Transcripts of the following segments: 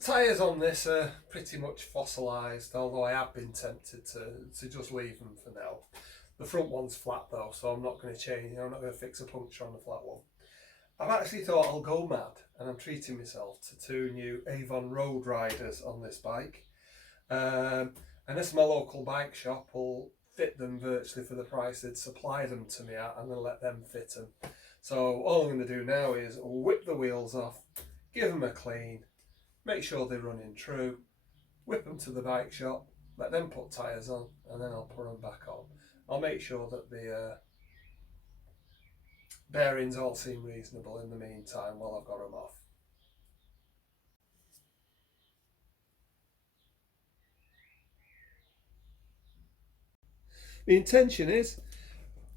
tyres on this are pretty much fossilised, although I have been tempted to just leave them for now. The front one's flat though, so I'm not going to change, I'm not going to fix a puncture on the flat one. I've actually thought I'll go mad, and I'm treating myself to 2 new Avon Road Riders on this bike. And this my local bike shop will fit them virtually for the price they'd supply them to me at, and then let them fit them. So all I'm going to do now is whip the wheels off, give them a clean, make sure they're running true, whip them to the bike shop, let them put tyres on, and then I'll put them back on. I'll make sure that the bearings all seem reasonable in the meantime while I've got them off. The intention is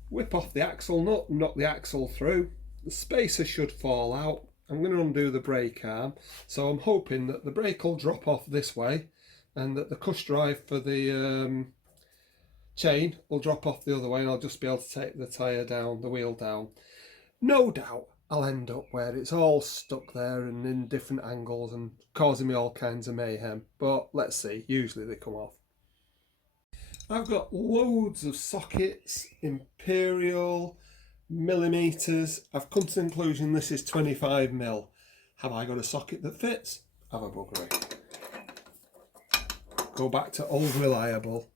whip off the axle nut and knock the axle through. The spacer should fall out. I'm going to undo the brake arm, so I'm hoping that the brake will drop off this way and that the cush drive for the chain will drop off the other way, and I'll just be able to take the tyre down, the wheel down. No doubt I'll end up where it's all stuck there and in different angles and causing me all kinds of mayhem, but let's see, usually they come off. I've got loads of sockets, imperial, millimeters. I've come to the conclusion this is 25mm. Have I got a socket that fits? Have a buggery. Go back to old reliable.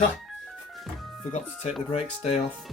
Ha! Forgot to take the brake stay off.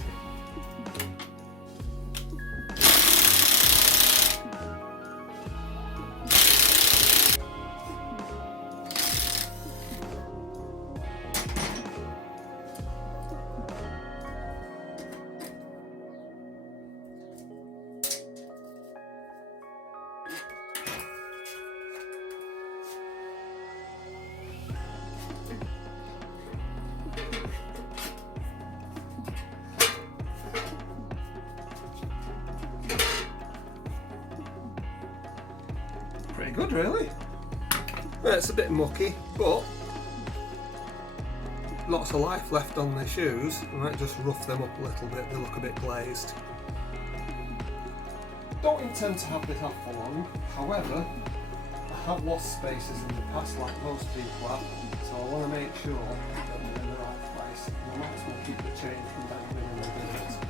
Pretty good, really. Well, it's a bit mucky, but lots of life left on the shoes. I might just rough them up a little bit, they look a bit glazed. Don't intend to have this off for long, however, I have lost spaces in the past like most people have, so I want to make sure that they're in the right place. I might as well keep the chain from dangling in the dirt.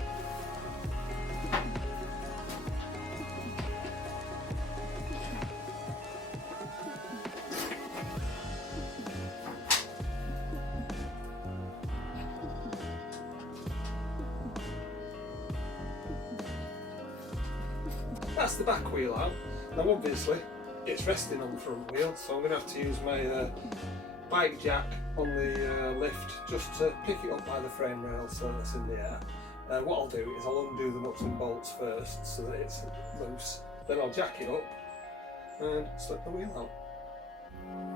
That's the back wheel out. Now obviously it's resting on the front wheel, so I'm going to have to use my bike jack on the lift just to pick it up by the frame rail so that it's in the air. What I'll do is I'll undo the nuts and bolts first so that it's loose, then I'll jack it up and slip the wheel out.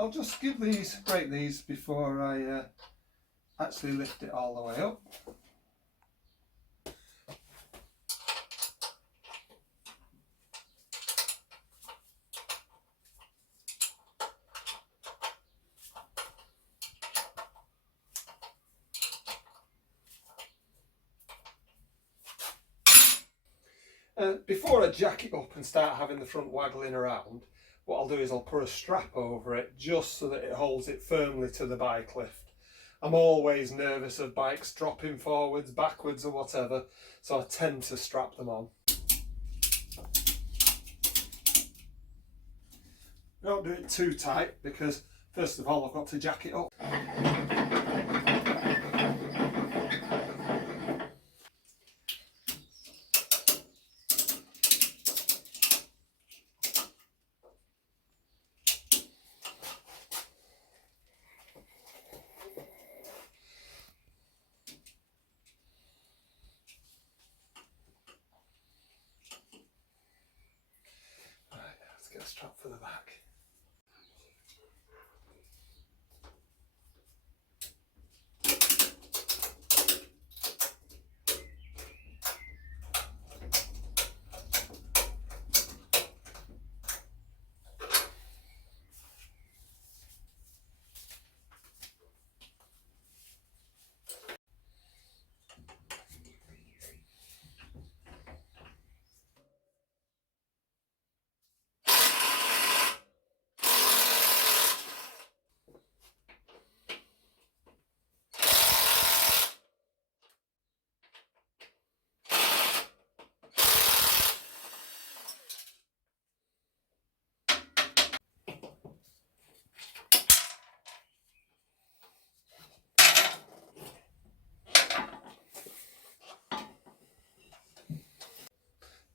I'll just break these before I actually lift it all the way up. Before I jack it up and start having the front waggling around, what I'll do is I'll put a strap over it just so that it holds it firmly to the bike lift. I'm always nervous of bikes dropping forwards, backwards or whatever, so I tend to strap them on. Don't do it too tight because first of all I've got to jack it up. Get a strap for the back.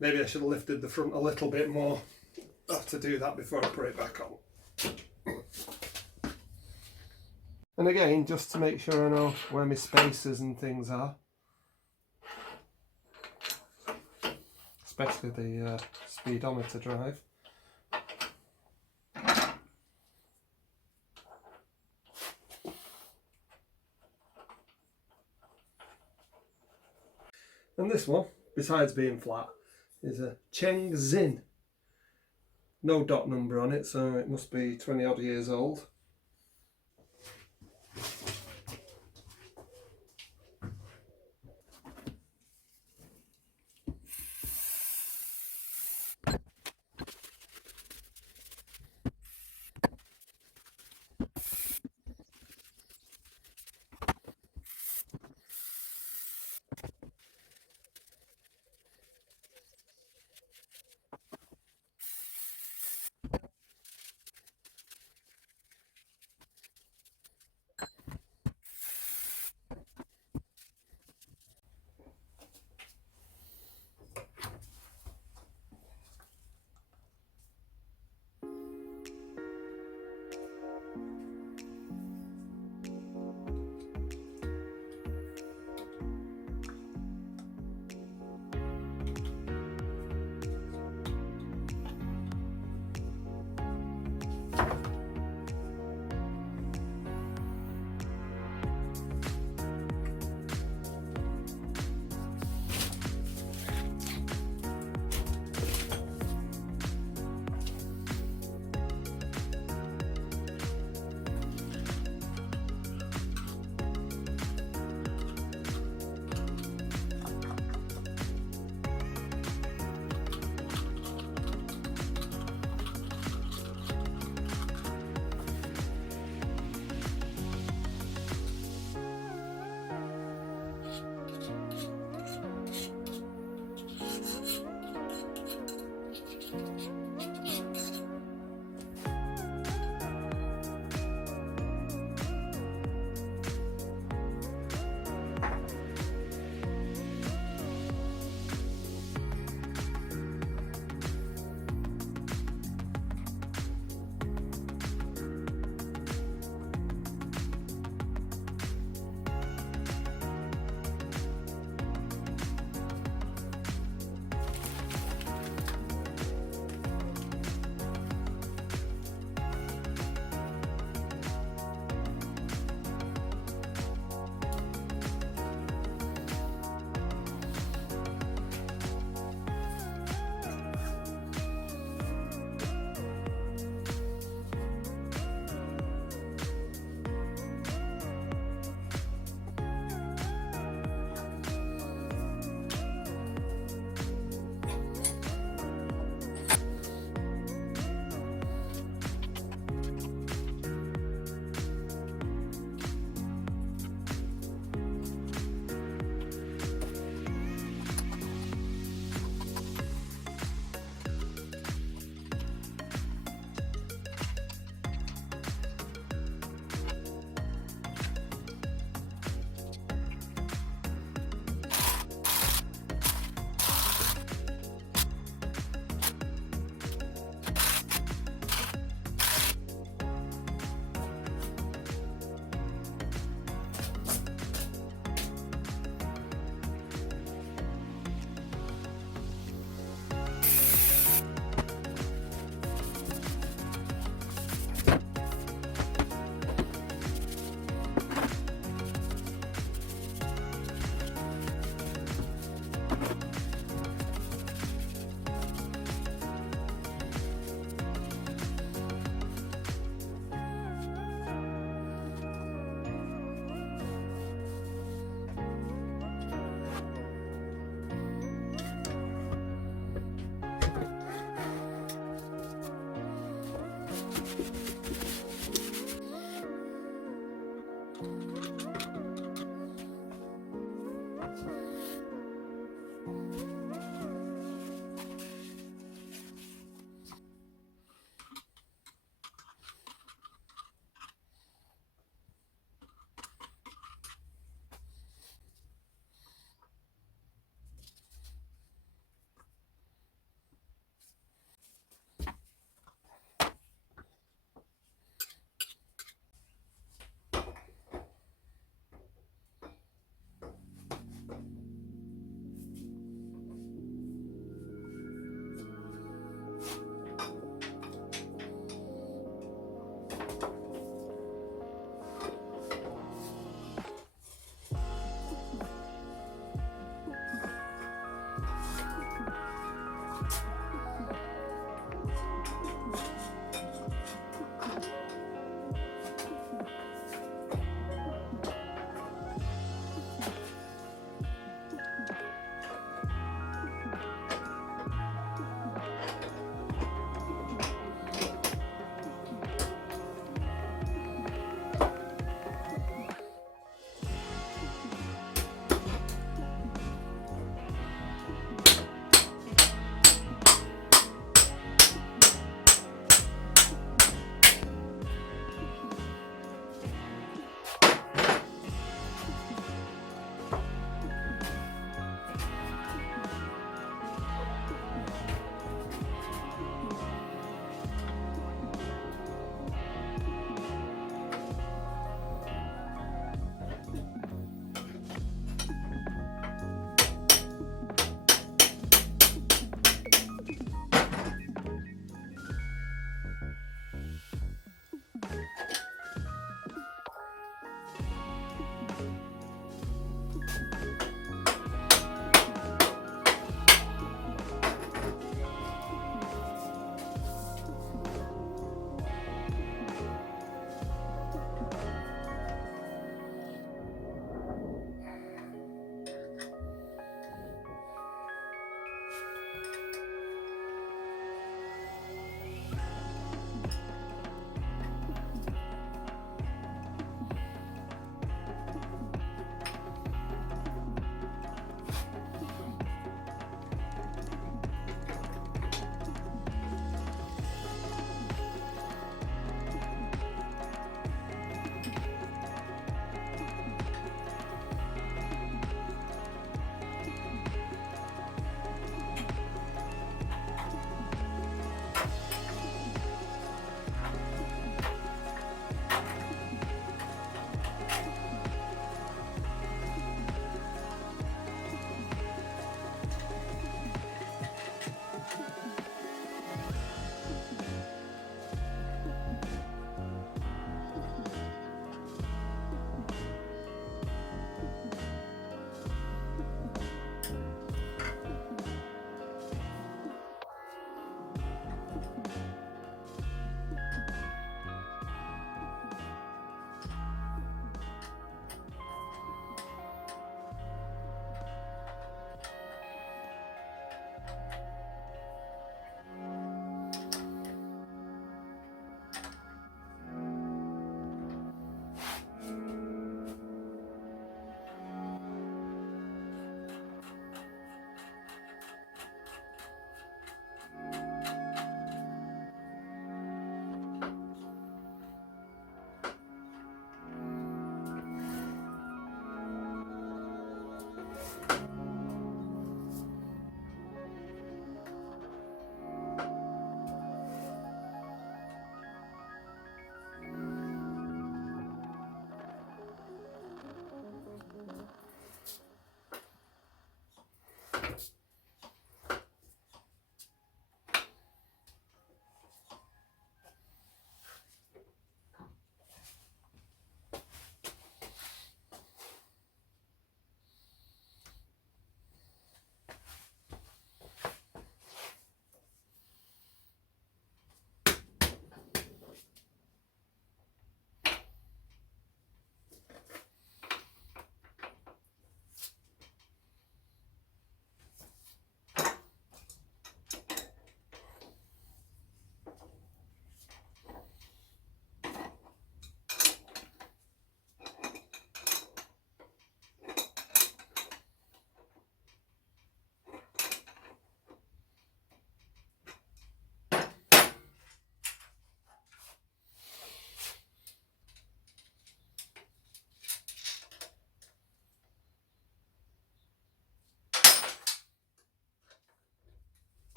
Maybe I should have lifted the front a little bit more. I'll have to do that before I put it back on. And again, just to make sure I know where my spacers and things are. Especially the speedometer drive. And this one, besides being flat, is a Cheng Zin. No dot number on it, so it must be 20 odd years old.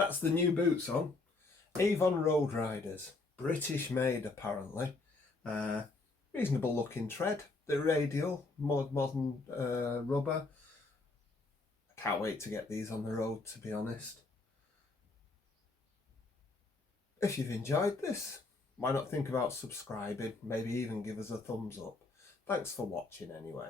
that's the new boots on. Avon Road Riders, British made apparently. Reasonable looking tread. The radial, modern rubber. I can't wait to get these on the road, to be honest. If you've enjoyed this, why not think about subscribing, maybe even give us a thumbs up. Thanks for watching anyway.